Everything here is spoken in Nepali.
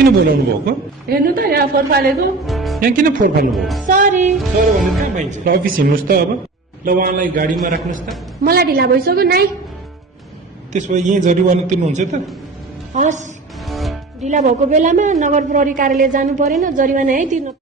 किन बोलाउनु भएको? हेर्नु त यहाँ फोन फालेको। यहाँ किन फोहोर फाल्नु भयो? सरी। सर भन्नु कहाँ पाइन्छ? ल अफिस हिँड्नुहोस् त अब। ल उहाँलाई गाडीमा राख्नुहोस् त। मलाई ढिला भइसक्यो नाइ। त्यसो भए यहीँ जरिवाना तिर्नुहुन्छ त? हस्, ढिला भएको बेलामा नगर प्रहरी कार्यालय जानु परेन, जरिवाना यहीँ तिर्नु।